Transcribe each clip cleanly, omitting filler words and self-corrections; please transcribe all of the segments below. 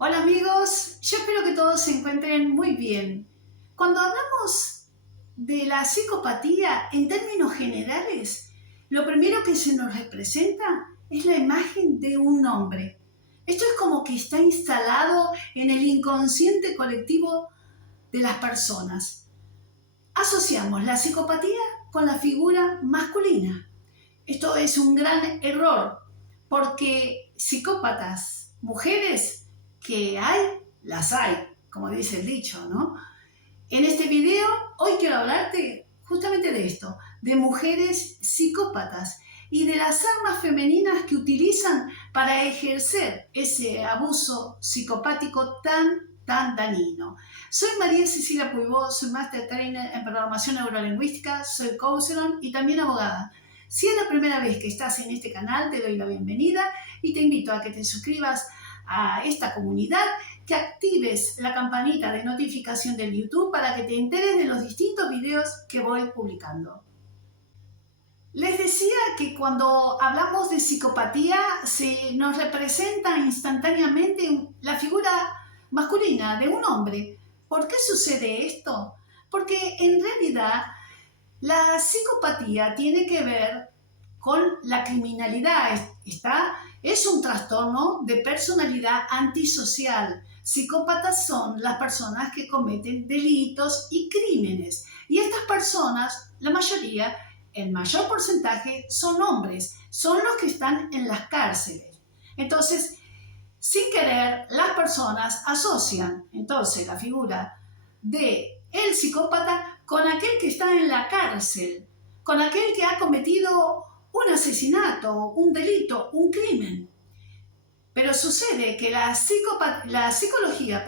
Hola amigos, yo espero que todos se encuentren muy bien. Cuando hablamos de la psicopatía en términos generales, lo primero que se nos representa es la imagen de un hombre. Esto es como que está instalado en el inconsciente colectivo de las personas. Asociamos la psicopatía con la figura masculina. Esto es un gran error, porque psicópatas, mujeres que hay, las hay, como dice el dicho, ¿no? En este video hoy quiero hablarte justamente de esto, de mujeres psicópatas y de las armas femeninas que utilizan para ejercer ese abuso psicopático tan dañino. Soy María Cecilia Puibó, soy Master Trainer en Programación Neurolingüística, soy counselor y también abogada. Si es la primera vez que estás en este canal, te doy la bienvenida y te invito a que te suscribas a esta comunidad, que actives la campanita de notificación del YouTube para que te enteres de los distintos videos que voy publicando. Les decía que cuando hablamos de psicopatía se nos representa instantáneamente la figura masculina de un hombre. ¿Por qué sucede esto? Porque en realidad la psicopatía tiene que ver con la criminalidad. Es un trastorno de personalidad antisocial. Psicópatas son las personas que cometen delitos y crímenes. Y estas personas, la mayoría, el mayor porcentaje, son hombres, son los que están en las cárceles. Entonces, sin querer, las personas asocian entonces la figura de el psicópata con aquel que está en la cárcel, con aquel que ha cometido un asesinato, un delito, un crimen. Pero sucede que la psicología,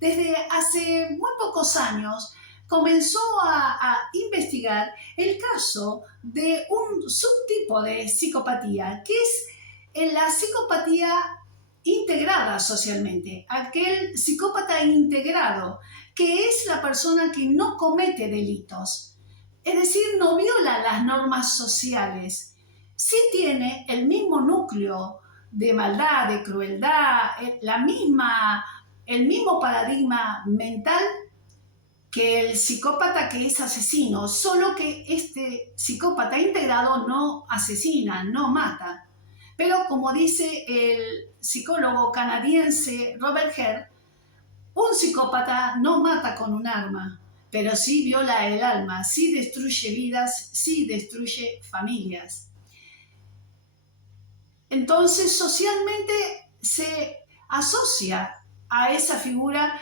desde hace muy pocos años comenzó a investigar el caso de un subtipo de psicopatía, que es la psicopatía integrada socialmente, aquel psicópata integrado, que es la persona que no comete delitos, es decir, no viola las normas sociales, sí tiene el mismo núcleo de maldad, de crueldad, el mismo paradigma mental que el psicópata que es asesino, solo que este psicópata integrado no asesina, no mata. Pero como dice el psicólogo canadiense Robert Hare, un psicópata no mata con un arma, pero sí viola el alma, sí destruye vidas, sí destruye familias. Entonces, socialmente se asocia a esa figura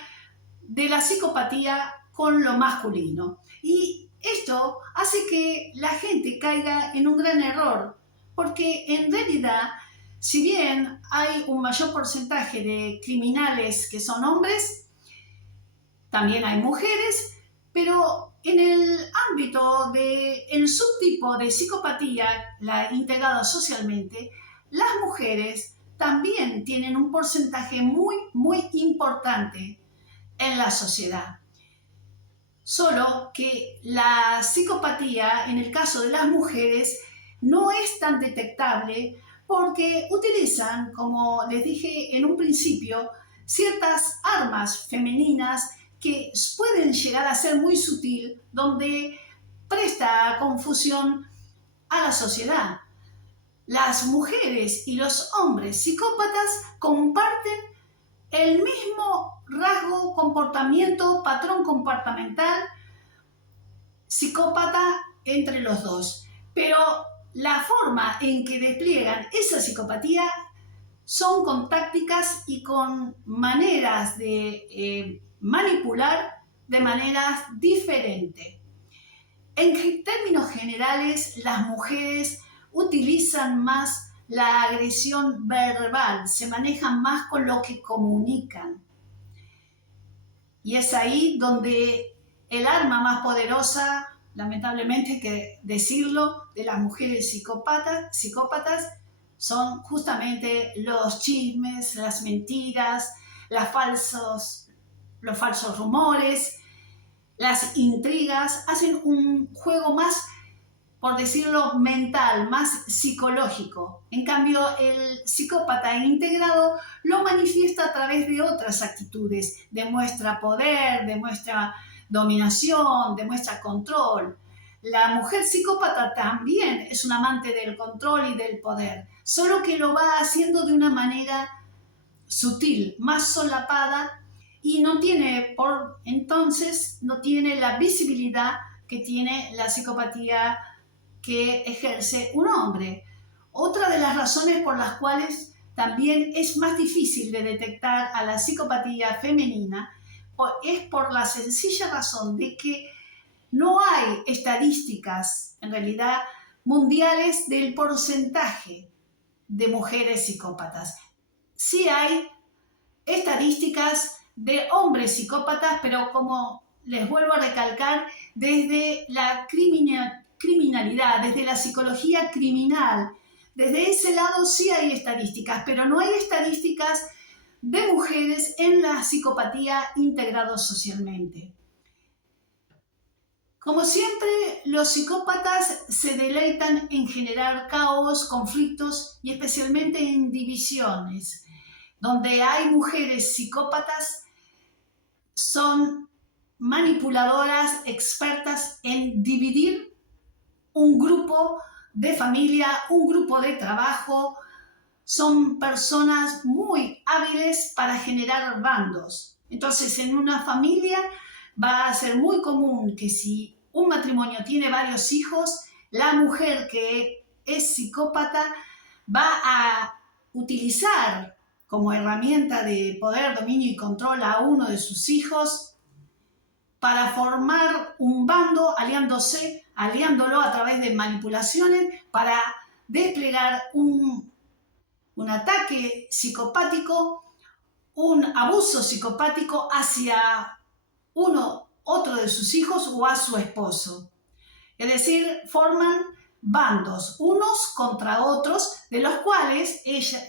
de la psicopatía con lo masculino. Y esto hace que la gente caiga en un gran error, porque en realidad, si bien hay un mayor porcentaje de criminales que son hombres, también hay mujeres, pero en el ámbito del subtipo de psicopatía, la integrada socialmente, las mujeres también tienen un porcentaje muy importante en la sociedad. Solo que la psicopatía, en el caso de las mujeres, no es tan detectable porque utilizan, como les dije en un principio, ciertas armas femeninas que pueden llegar a ser muy sutil, donde presta confusión a la sociedad. Las mujeres y los hombres psicópatas comparten el mismo rasgo, comportamiento, patrón comportamental psicópata entre los dos. Pero la forma en que despliegan esa psicopatía son con tácticas y con maneras de manipular de maneras diferentes. En términos generales, las mujeres utilizan más la agresión verbal, se manejan más con lo que comunican. Y es ahí donde el arma más poderosa, lamentablemente hay que decirlo, de las mujeres psicópatas son justamente los chismes, las mentiras, los falsos rumores, las intrigas. Hacen un juego más por decirlo, mental, más psicológico. En cambio, el psicópata integrado lo manifiesta a través de otras actitudes. Demuestra poder, demuestra dominación, demuestra control. La mujer psicópata también es un amante del control y del poder, solo que lo va haciendo de una manera sutil, más solapada, y no tiene, por entonces, no tiene la visibilidad que tiene la psicopatía que ejerce un hombre. Otra de las razones por las cuales también es más difícil de detectar a la psicopatía femenina es por la sencilla razón de que no hay estadísticas, en realidad, mundiales del porcentaje de mujeres psicópatas. Sí hay estadísticas de hombres psicópatas, pero como les vuelvo a recalcar, desde la criminalidad, desde la psicología criminal, desde ese lado sí hay estadísticas, pero no hay estadísticas de mujeres en la psicopatía integrados socialmente. Como siempre, los psicópatas se deleitan en generar caos, conflictos y especialmente en divisiones. Donde hay mujeres psicópatas, son manipuladoras expertas en dividir un grupo de familia, un grupo de trabajo. Son personas muy hábiles para generar bandos. Entonces, en una familia va a ser muy común que si un matrimonio tiene varios hijos, la mujer que es psicópata va a utilizar como herramienta de poder, dominio y control a uno de sus hijos para formar un bando, aliándolo a través de manipulaciones para desplegar un ataque psicopático, un abuso psicopático hacia otro de sus hijos o a su esposo. Es decir, forman bandos, unos contra otros, de los cuales ella,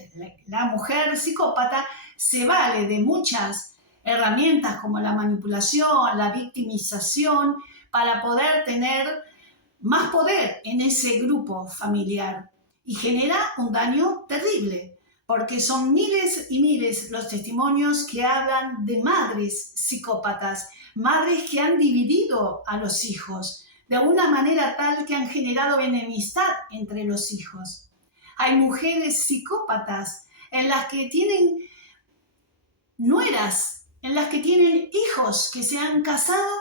la mujer psicópata, se vale de muchas herramientas como la manipulación, la victimización, para poder tener más poder en ese grupo familiar y genera un daño terrible, porque son miles y miles los testimonios que hablan de madres psicópatas, madres que han dividido a los hijos de una manera tal que han generado enemistad entre los hijos. Hay mujeres psicópatas en las que tienen nueras, en las que tienen hijos que se han casado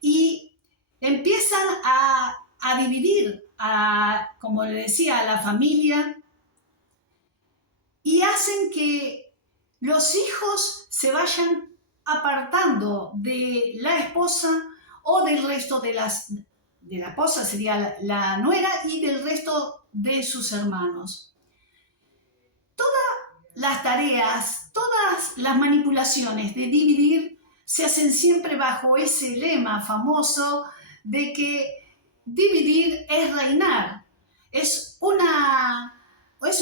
y empiezan a dividir, como le decía, a la familia, y hacen que los hijos se vayan apartando de la esposa o del resto de la esposa, sería la nuera, y del resto de sus hermanos. Todas las tareas, todas las manipulaciones de dividir se hacen siempre bajo ese lema famoso de que dividir es reinar. Es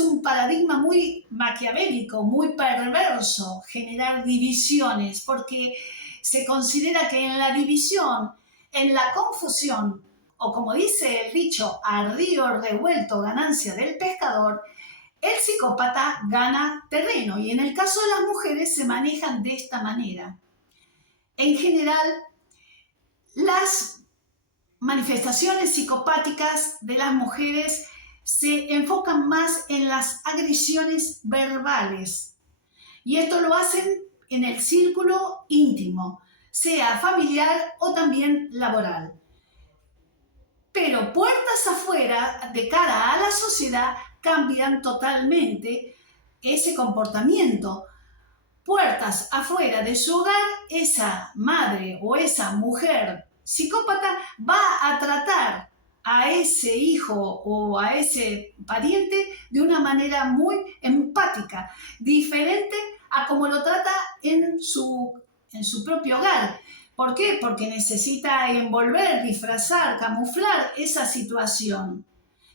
un paradigma muy maquiavélico, muy perverso, generar divisiones, porque se considera que en la división, en la confusión, o como dice el dicho, al río revuelto ganancia del pescador, el psicópata gana terreno, y en el caso de las mujeres se manejan de esta manera. En general, las manifestaciones psicopáticas de las mujeres se enfocan más en las agresiones verbales, y esto lo hacen en el círculo íntimo, sea familiar o también laboral. Pero puertas afuera, de cara a la sociedad, cambian totalmente ese comportamiento. Puertas afuera de su hogar, esa madre o esa mujer psicópata va a tratar a ese hijo o a ese pariente de una manera muy empática, diferente a como lo trata en su propio hogar. ¿Por qué? Porque necesita envolver, disfrazar, camuflar esa situación.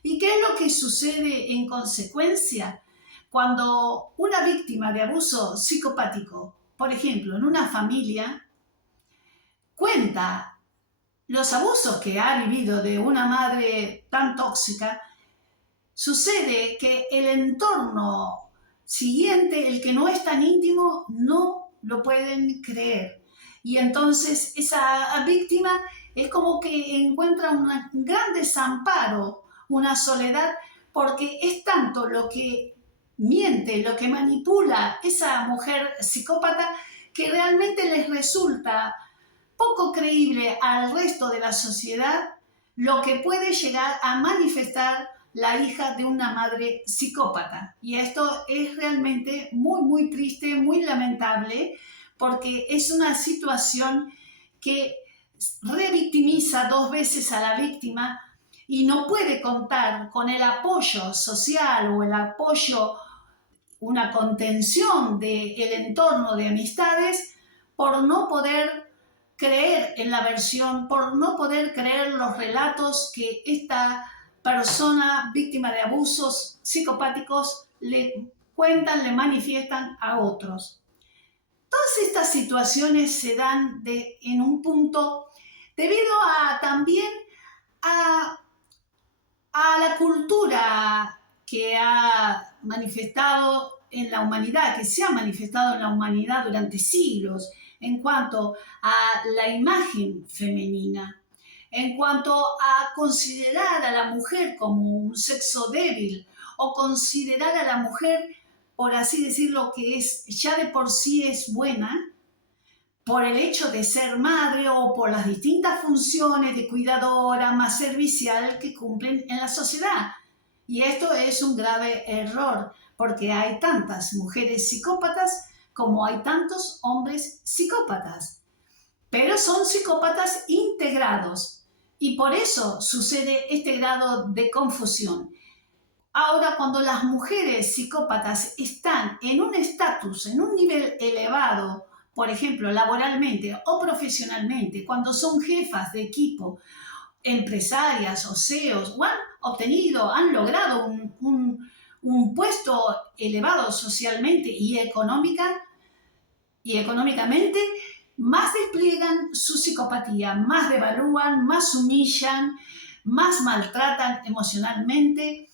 ¿Y qué es lo que sucede en consecuencia? Cuando una víctima de abuso psicopático, por ejemplo, en una familia, cuenta los abusos que ha vivido de una madre tan tóxica, sucede que el entorno siguiente, el que no es tan íntimo, no lo pueden creer. Y entonces esa víctima es como que encuentra un gran desamparo, una soledad, porque es tanto lo que miente, lo que manipula esa mujer psicópata, que realmente les resulta poco creíble al resto de la sociedad lo que puede llegar a manifestar la hija de una madre psicópata. Y esto es realmente muy, muy triste, muy lamentable, porque es una situación que revictimiza dos veces a la víctima y no puede contar con el apoyo social o el apoyo, una contención del entorno de amistades, por no poder creer en la versión, por no poder creer los relatos que esta persona víctima de abusos psicopáticos le cuentan, le manifiestan a otros. Todas estas situaciones se dan en un punto debido también a, a la cultura que ha manifestado en la humanidad, que se ha manifestado en la humanidad durante siglos, en cuanto a la imagen femenina, en cuanto a considerar a la mujer como un sexo débil, o considerar a la mujer, por así decirlo, que es ya de por sí es buena, por el hecho de ser madre o por las distintas funciones de cuidadora más servicial que cumplen en la sociedad. Y esto es un grave error, porque hay tantas mujeres psicópatas como hay tantos hombres psicópatas. Pero son psicópatas integrados y por eso sucede este grado de confusión. Ahora, cuando las mujeres psicópatas están en un estatus, en un nivel elevado, por ejemplo, laboralmente o profesionalmente, cuando son jefas de equipo, empresarias o CEOs, o han obtenido, han logrado un puesto elevado socialmente y económicamente, más despliegan su psicopatía, más devalúan, más humillan, más maltratan emocionalmente,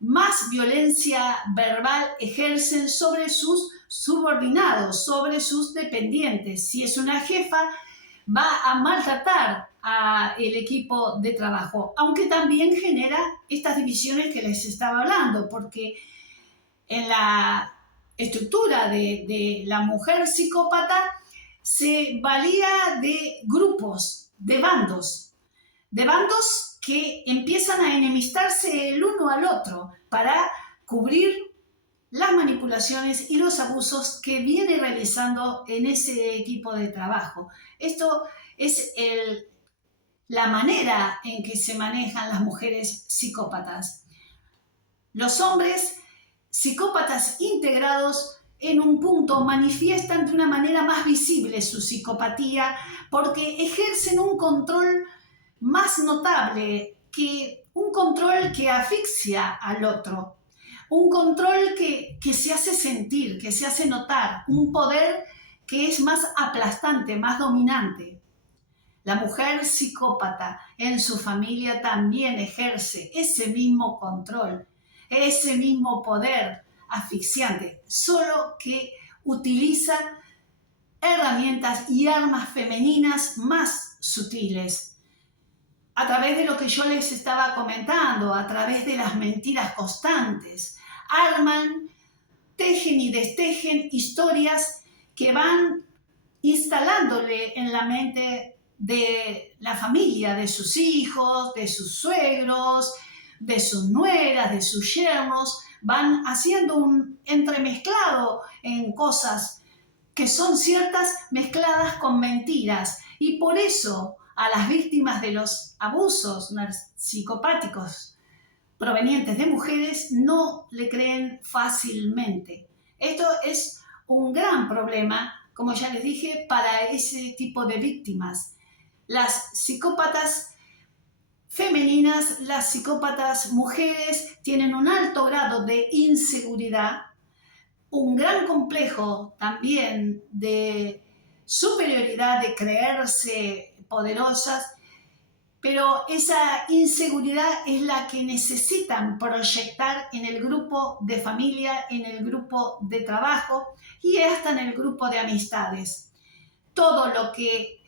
más violencia verbal ejercen sobre sus subordinados, sobre sus dependientes. Si es una jefa, va a maltratar al equipo de trabajo, aunque también genera estas divisiones que les estaba hablando, porque en la estructura de la mujer psicópata se valía de grupos, de bandos que empiezan a enemistarse el uno al otro para cubrir las manipulaciones y los abusos que viene realizando en ese equipo de trabajo. Esto es la manera en que se manejan las mujeres psicópatas. Los hombres psicópatas integrados en un punto manifiestan de una manera más visible su psicopatía porque ejercen un control más notable, que un control que asfixia al otro, un control que se hace sentir, que se hace notar, un poder que es más aplastante, más dominante. La mujer psicópata en su familia también ejerce ese mismo control, ese mismo poder asfixiante, solo que utiliza herramientas y armas femeninas más sutiles. A través de lo que yo les estaba comentando, a través de las mentiras constantes, arman, tejen y destejen historias que van instalándole en la mente de la familia, de sus hijos, de sus suegros, de sus nueras, de sus yernos, van haciendo un entremezclado en cosas que son ciertas mezcladas con mentiras. Y por eso a las víctimas de los abusos psicopáticos provenientes de mujeres no le creen fácilmente. Esto es un gran problema, como ya les dije, para ese tipo de víctimas. Las psicópatas femeninas, las psicópatas mujeres tienen un alto grado de inseguridad, un gran complejo también de superioridad, de creerse poderosas, pero esa inseguridad es la que necesitan proyectar en el grupo de familia, en el grupo de trabajo y hasta en el grupo de amistades. Todo lo que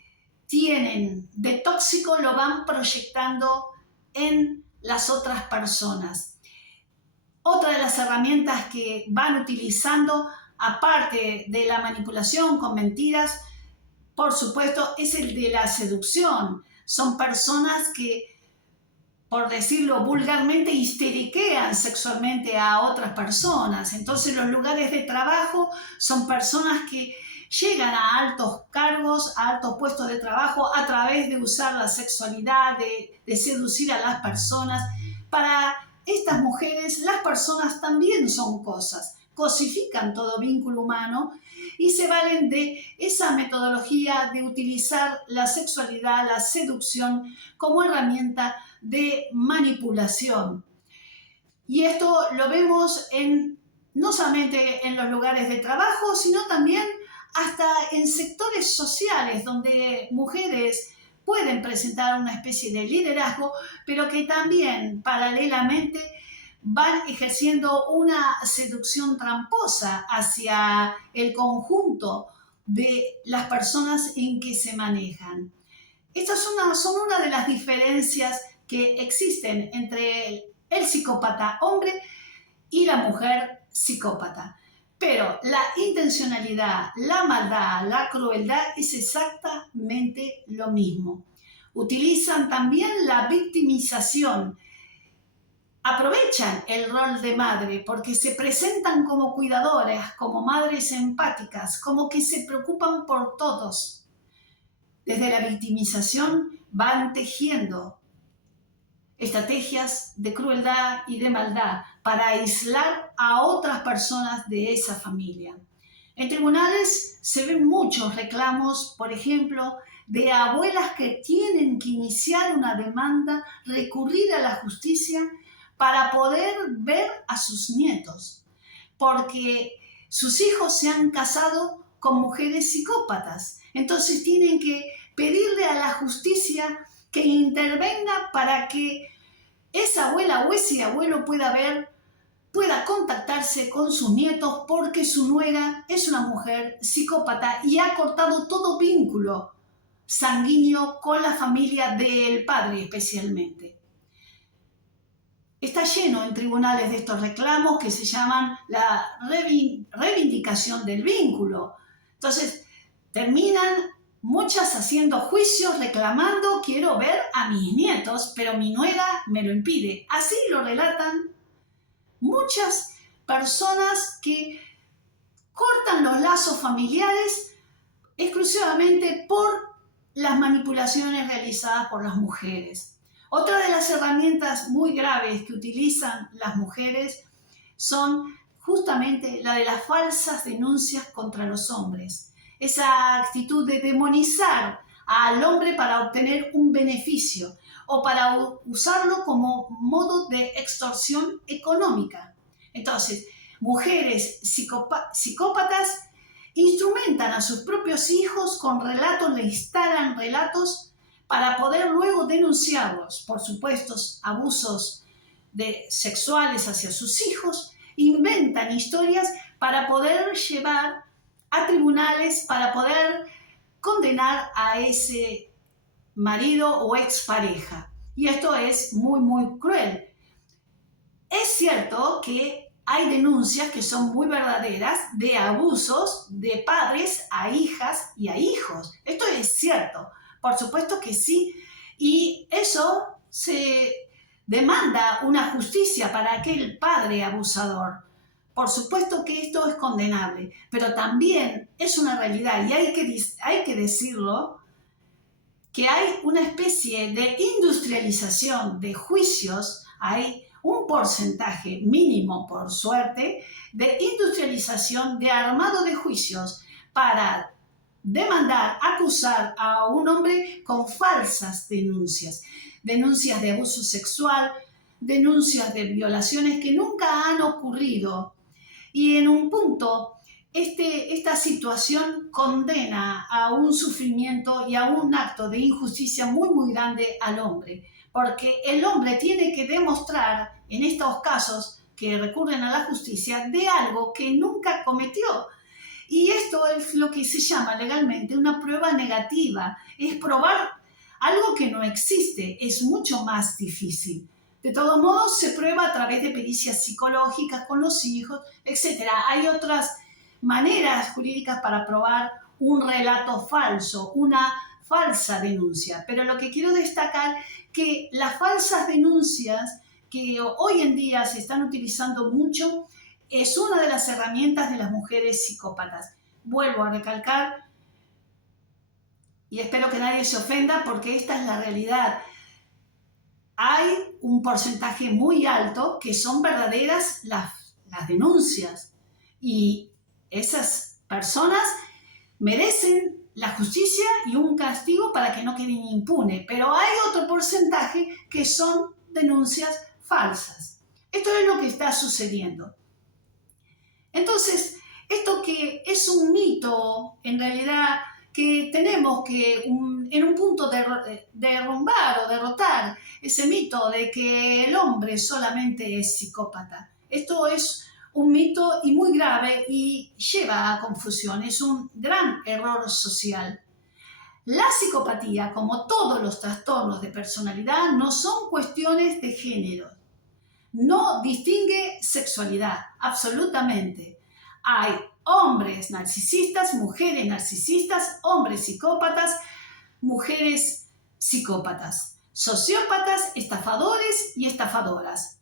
tienen de tóxico lo van proyectando en las otras personas. Otra de las herramientas que van utilizando, aparte de la manipulación con mentiras, por supuesto, es el de la seducción. Son personas que, por decirlo vulgarmente, histeriquean sexualmente a otras personas. Entonces, los lugares de trabajo son personas que llegan a altos cargos, a altos puestos de trabajo a través de usar la sexualidad, de seducir a las personas. Para estas mujeres, las personas también son cosas, cosifican todo vínculo humano y se valen de esa metodología de utilizar la sexualidad, la seducción como herramienta de manipulación. Y esto lo vemos no solamente en los lugares de trabajo, sino también hasta en sectores sociales donde mujeres pueden presentar una especie de liderazgo, pero que también paralelamente van ejerciendo una seducción tramposa hacia el conjunto de las personas en que se manejan. Estas son una de las diferencias que existen entre el psicópata hombre y la mujer psicópata. Pero la intencionalidad, la maldad, la crueldad es exactamente lo mismo. Utilizan también la victimización. Aprovechan el rol de madre porque se presentan como cuidadoras, como madres empáticas, como que se preocupan por todos. Desde la victimización van tejiendo estrategias de crueldad y de maldad para aislar a otras personas de esa familia. En tribunales se ven muchos reclamos, por ejemplo, de abuelas que tienen que iniciar una demanda, recurrir a la justicia para poder ver a sus nietos, porque sus hijos se han casado con mujeres psicópatas. Entonces tienen que pedirle a la justicia que intervenga para que esa abuela o ese abuelo pueda contactarse con sus nietos porque su nuera es una mujer psicópata y ha cortado todo vínculo sanguíneo con la familia del padre especialmente. Está lleno en tribunales de estos reclamos que se llaman la reivindicación del vínculo. Entonces, terminan muchas haciendo juicios reclamando, quiero ver a mis nietos, pero mi nuera me lo impide. Así lo relatan muchas personas que cortan los lazos familiares exclusivamente por las manipulaciones realizadas por las mujeres. Otra de las herramientas muy graves que utilizan las mujeres son justamente la de las falsas denuncias contra los hombres. Esa actitud de demonizar al hombre para obtener un beneficio o para usarlo como modo de extorsión económica. Entonces, mujeres psicópatas instrumentan a sus propios hijos con relatos, le instalan relatos para poder luego denunciarlos por supuestos abusos sexuales hacia sus hijos, inventan historias para poder llevar a tribunales, para poder condenar a ese marido o expareja. Y esto es muy, muy cruel. Es cierto que hay denuncias que son muy verdaderas de abusos de padres a hijas y a hijos. Esto es cierto, por supuesto que sí. Y eso se demanda una justicia para aquel padre abusador. Por supuesto que esto es condenable, pero también es una realidad y hay que decirlo, que hay una especie de industrialización de juicios, hay un porcentaje mínimo, por suerte, de industrialización, de armado de juicios para demandar, acusar a un hombre con falsas denuncias, denuncias de abuso sexual, denuncias de violaciones que nunca han ocurrido. Y en un punto esta situación condena a un sufrimiento y a un acto de injusticia muy, muy grande al hombre, porque el hombre tiene que demostrar en estos casos que recurren a la justicia de algo que nunca cometió. Y esto es lo que se llama legalmente una prueba negativa, es probar algo que no existe, es mucho más difícil. De todos modos, se prueba a través de pericias psicológicas con los hijos, etc. Hay otras maneras jurídicas para probar un relato falso, una falsa denuncia. Pero lo que quiero destacar que las falsas denuncias que hoy en día se están utilizando mucho es una de las herramientas de las mujeres psicópatas. Vuelvo a recalcar, y espero que nadie se ofenda porque esta es la realidad. Hay un porcentaje muy alto que son verdaderas las denuncias y esas personas merecen la justicia y un castigo para que no queden impunes, pero hay otro porcentaje que son denuncias falsas. Esto es lo que está sucediendo. Entonces, esto que es un mito, en realidad, que tenemos que en un punto derrumbar o derrotar ese mito de que el hombre solamente es psicópata. Esto es un mito y muy grave y lleva a confusión, es un gran error social. La psicopatía, como todos los trastornos de personalidad, no son cuestiones de género. No distingue sexualidad, absolutamente. Hay hombres narcisistas, mujeres narcisistas, hombres psicópatas, mujeres psicópatas, sociópatas, estafadores y estafadoras.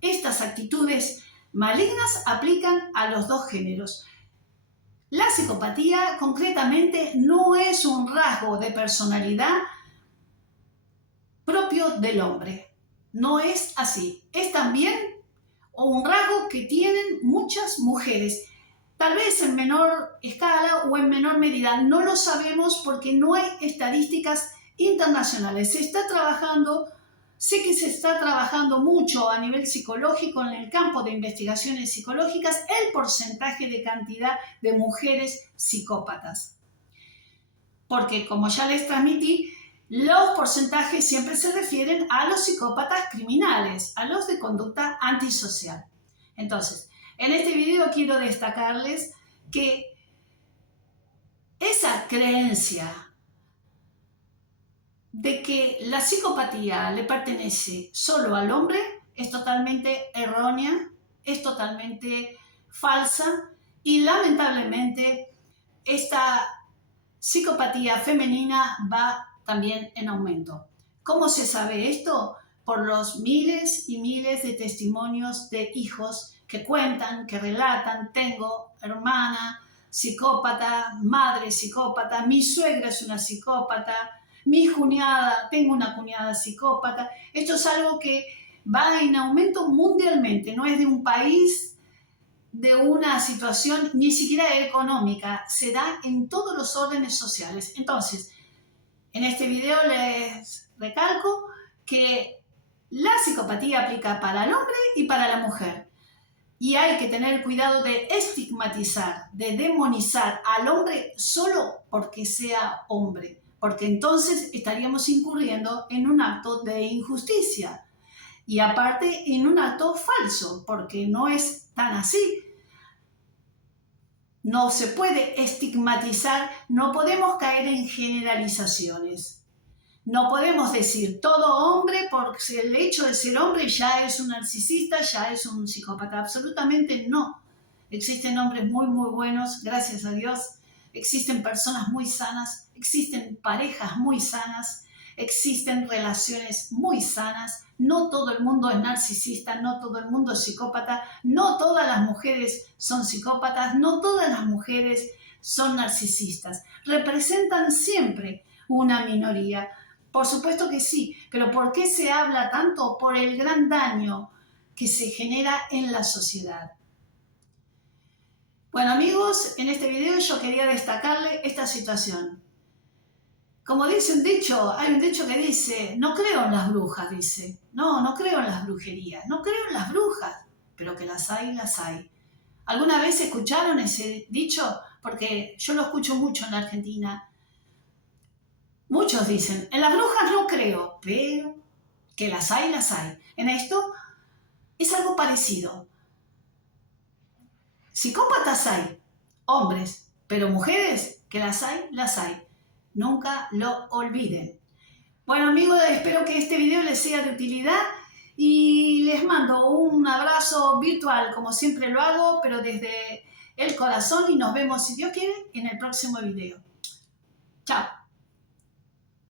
Estas actitudes malignas aplican a los dos géneros. La psicopatía concretamente no es un rasgo de personalidad propio del hombre. No es así. Es también un rasgo que tienen muchas mujeres. Tal vez en menor escala o en menor medida. No lo sabemos porque no hay estadísticas internacionales. Sé que se está trabajando mucho a nivel psicológico en el campo de investigaciones psicológicas el porcentaje de cantidad de mujeres psicópatas. Porque, como ya les transmití, los porcentajes siempre se refieren a los psicópatas criminales, a los de conducta antisocial. Entonces, en este video quiero destacarles que esa creencia de que la psicopatía le pertenece solo al hombre es totalmente errónea, es totalmente falsa y lamentablemente esta psicopatía femenina va también en aumento. ¿Cómo se sabe esto? Por los miles y miles de testimonios de hijos que cuentan, que relatan: tengo hermana psicópata, madre psicópata, mi suegra es una psicópata, tengo una cuñada psicópata. Esto es algo que va en aumento mundialmente, no es de un país, de una situación ni siquiera económica, se da en todos los órdenes sociales. Entonces, en este video les recalco que la psicopatía aplica para el hombre y para la mujer. Y hay que tener cuidado de estigmatizar, de demonizar al hombre solo porque sea hombre, porque entonces estaríamos incurriendo en un acto de injusticia y aparte en un acto falso, porque no es tan así. No se puede estigmatizar, no podemos caer en generalizaciones. No podemos decir todo hombre, porque el hecho de ser hombre ya es un narcisista, ya es un psicópata. Absolutamente no. Existen hombres muy, muy buenos, gracias a Dios. Existen personas muy sanas, existen parejas muy sanas, existen relaciones muy sanas. No todo el mundo es narcisista, no todo el mundo es psicópata, no todas las mujeres son psicópatas, no todas las mujeres son narcisistas. Representan siempre una minoría. Por supuesto que sí, pero ¿por qué se habla tanto? Por el gran daño que se genera en la sociedad. Bueno, amigos, en este video yo quería destacarle esta situación. Como dice un dicho, hay un dicho que dice: no creo en las brujas, dice. No creo en las brujerías, no creo en las brujas, pero que las hay, las hay. ¿Alguna vez escucharon ese dicho? Porque yo lo escucho mucho en la Argentina. Muchos dicen, en las brujas no creo, pero que las hay, las hay. En esto es algo parecido. Psicópatas hay, hombres, pero mujeres que las hay, las hay. Nunca lo olviden. Bueno amigos, espero que este video les sea de utilidad y les mando un abrazo virtual como siempre lo hago, pero desde el corazón y nos vemos si Dios quiere en el próximo video. Chao.